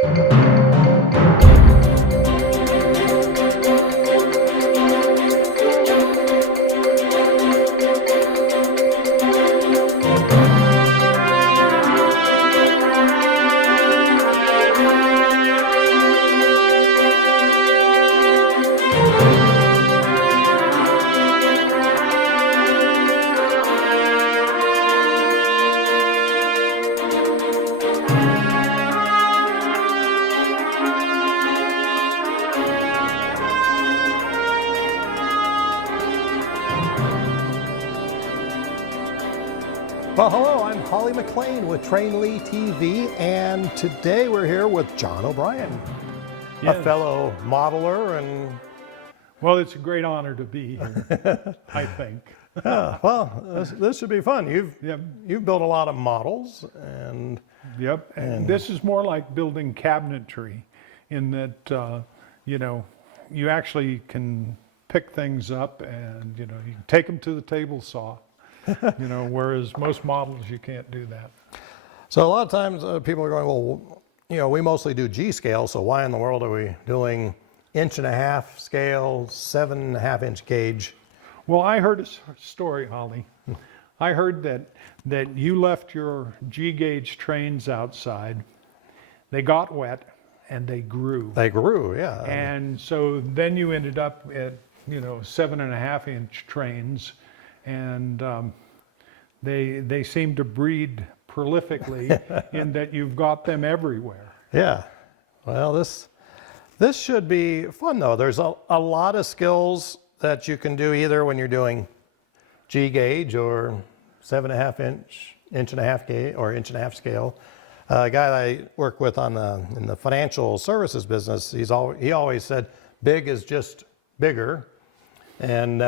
Well, hello, I'm Holly McLean with Trainly TV, and today we're here with John O'Brien, Yes. a fellow modeler and... Well, it's a great honor to be here, I think. well, this should be fun. Yep. You've built a lot of models, and... Yep, and this is more like building cabinetry in that, you know, you actually can pick things up and, you know, you can take them to the table saw. You know, whereas most models you can't do that. So a lot of times people are going, well, you know, we mostly do G scale, so why in the world are we doing 1.5" scale, 7.5" gauge? Well, I heard a story, Holly. I heard that you left your G gauge trains outside. They got wet and they grew. They grew, yeah. And so then you ended up at, you know, 7.5" trains. And they seem to breed prolifically in that you've got them everywhere. Yeah. Well, this should be fun though. There's a lot of skills that you can do either when you're doing G gauge or 7.5" 1.5" gauge or 1.5" scale. A guy that I work with in the financial services business, he always said, big is just bigger. And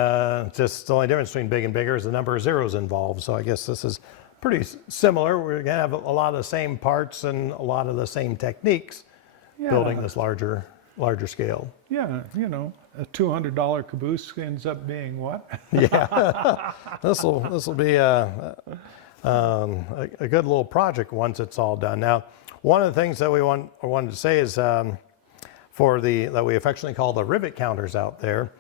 just the only difference between big and bigger is the number of zeros involved. So I guess this is pretty similar. We're gonna have a lot of the same parts and a lot of the same techniques building this larger scale. Yeah, you know, a $200 caboose ends up being what? Yeah, this will be a good little project once it's all done. Now, one of the things that I wanted to say is that we affectionately call the rivet counters out there.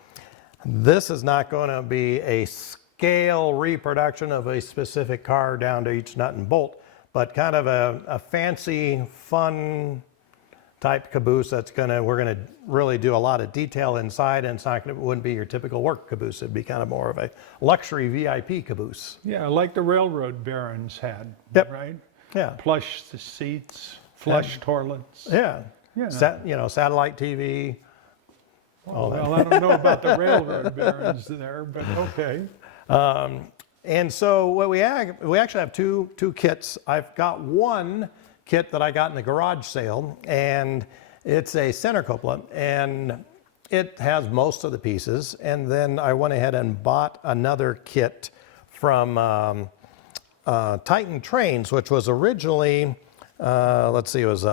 This is not going to be a scale reproduction of a specific car down to each nut and bolt, but kind of a fancy, fun type caboose we're gonna really do a lot of detail inside, and it wouldn't be your typical work caboose. It'd be kind of more of a luxury VIP caboose. Yeah, like the railroad barons had, Yep. right? Yeah. Plush seats, flush toilets. Yeah. Yeah. You know, satellite TV. Well, I don't know about the railroad barons there, but okay. And so what we actually have two kits. I've got one kit that I got in the garage sale, and it's a center cupola, and it has most of the pieces. And then I went ahead and bought another kit from Titian Trains, which was originally, let's see, it was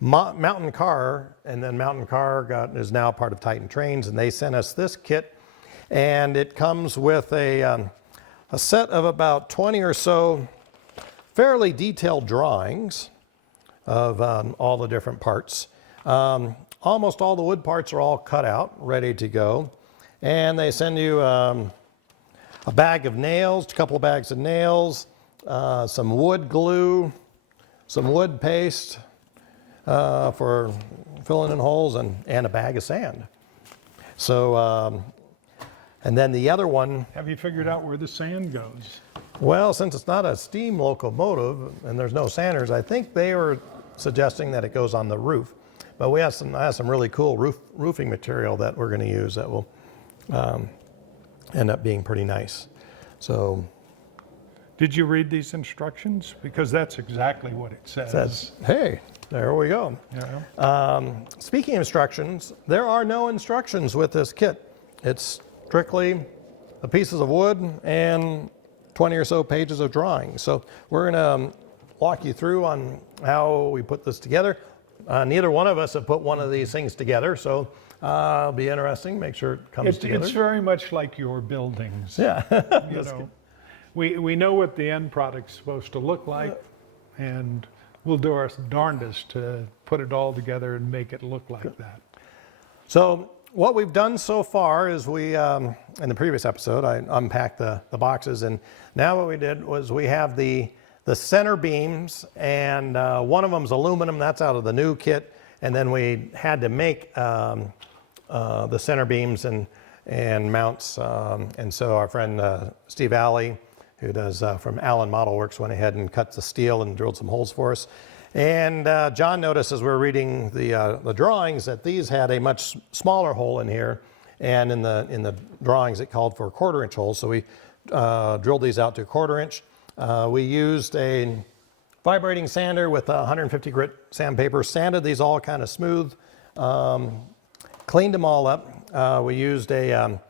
Mountain Car, and then Mountain Car is now part of Titian Trains, and they sent us this kit, and it comes with a set of about 20 or so fairly detailed drawings of all the different parts. Almost all the wood parts are all cut out, ready to go, and they send you a bag of nails, a couple of bags of nails, some wood glue, some wood paste, for filling in holes, and a bag of sand. So, and then the other one... Have you figured out where the sand goes? Well, since it's not a steam locomotive and there's no sanders, I think they were suggesting that it goes on the roof. But I have some really cool roofing material that we're going to use that will end up being pretty nice. So... Did you read these instructions? Because that's exactly what it says. Hey, there we go. Yeah. Speaking of instructions, there are no instructions with this kit. It's strictly the pieces of wood and 20 or so pages of drawings. So we're going to walk you through on how we put this together. Neither one of us have put one of these things together, so it'll be interesting. Make sure it comes together. It's very much like your buildings. Yeah. You know, we know what the end product's supposed to look like, and we'll do our darndest to put it all together and make it look like that. So what we've done so far is we, in the previous episode, I unpacked the boxes, and now what we did was we have the center beams, and one of them's aluminum, that's out of the new kit, and then we had to make the center beams and mounts, and so our friend Steve Alley, who does from Allen Model Works, went ahead and cut the steel and drilled some holes for us. And John noticed as we were reading the drawings that these had a much smaller hole in here, and in the drawings it called for a 1/4 inch hole, so we drilled these out to a 1/4 inch. We used a vibrating sander with 150 grit sandpaper, sanded these all kind of smooth, cleaned them all up. We used a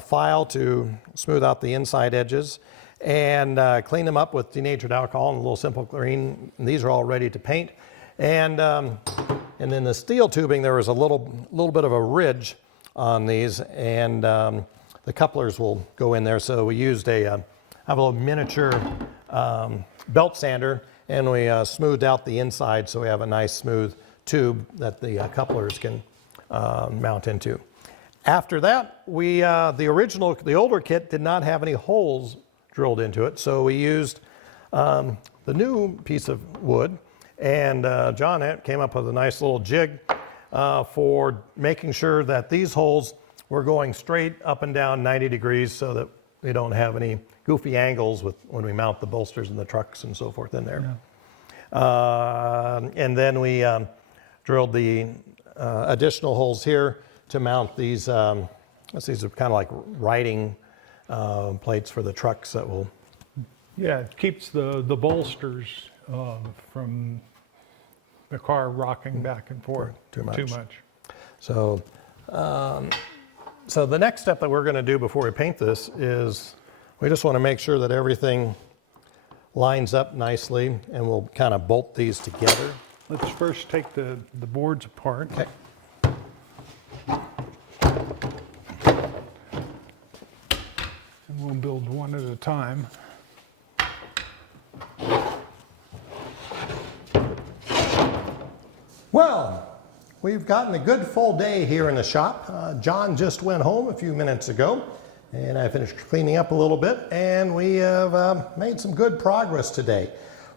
file to smooth out the inside edges, and clean them up with denatured alcohol and a little simple chlorine. And these are all ready to paint. And then the steel tubing, there was a little bit of a ridge on these, and the couplers will go in there. So we used have a little miniature belt sander, and we smoothed out the inside so we have a nice smooth tube that the couplers can mount into. After that, the older kit did not have any holes drilled into it, so we used the new piece of wood, and John came up with a nice little jig for making sure that these holes were going straight up and down 90 degrees so that we don't have any goofy angles when we mount the bolsters and the trucks and so forth in there. Yeah. And then we drilled the additional holes here to mount these. These are kind of like riding plates for the trucks that will. Yeah, it keeps the bolsters from the car rocking back and forth Too much. So, So the next step that we're going to do before we paint this is we just want to make sure that everything lines up nicely, and we'll kind of bolt these together. let's first take the boards apart. Okay. And we'll build one at a time. Well, we've gotten a good full day here in the shop. John just went home a few minutes ago, and I finished cleaning up a little bit, and we have made some good progress today.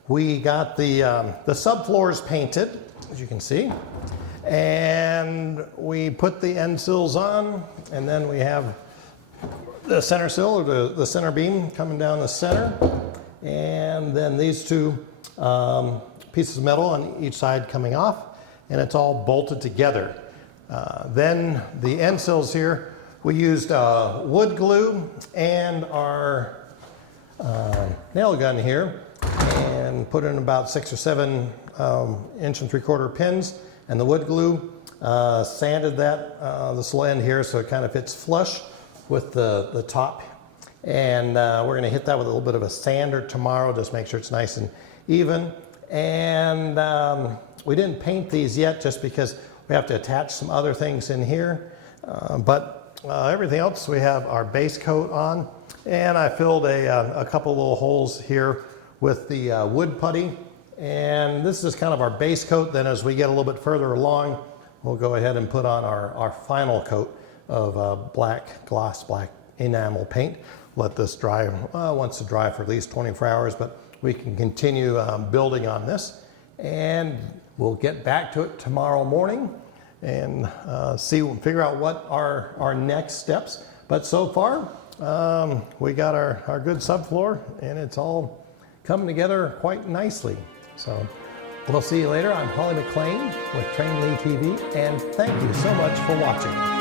We got the subfloors painted, as you can see, and we put the end sills on, and then we have the center sill, or the center beam coming down the center, and then these two pieces of metal on each side coming off, and it's all bolted together. Then the end sills here, we used wood glue and our nail gun here, and put in about 6 or 7 inch and 3/4 pins, and the wood glue, sanded that, this little end here so it kind of fits flush with the top. And we're gonna hit that with a little bit of a sander tomorrow, just make sure it's nice and even. And we didn't paint these yet just because we have to attach some other things in here. But everything else, we have our base coat on, and I filled a couple little holes here with the wood putty. And this is kind of our base coat. Then as we get a little bit further along, we'll go ahead and put on our final coat of gloss black enamel paint. Let this dry, wants to dry for at least 24 hours, but we can continue building on this. And we'll get back to it tomorrow morning and figure out what our next steps. But so far, we got our good subfloor, and it's all coming together quite nicely. So we'll see you later. I'm Holly McLean with Train Lee TV, and thank you so much for watching.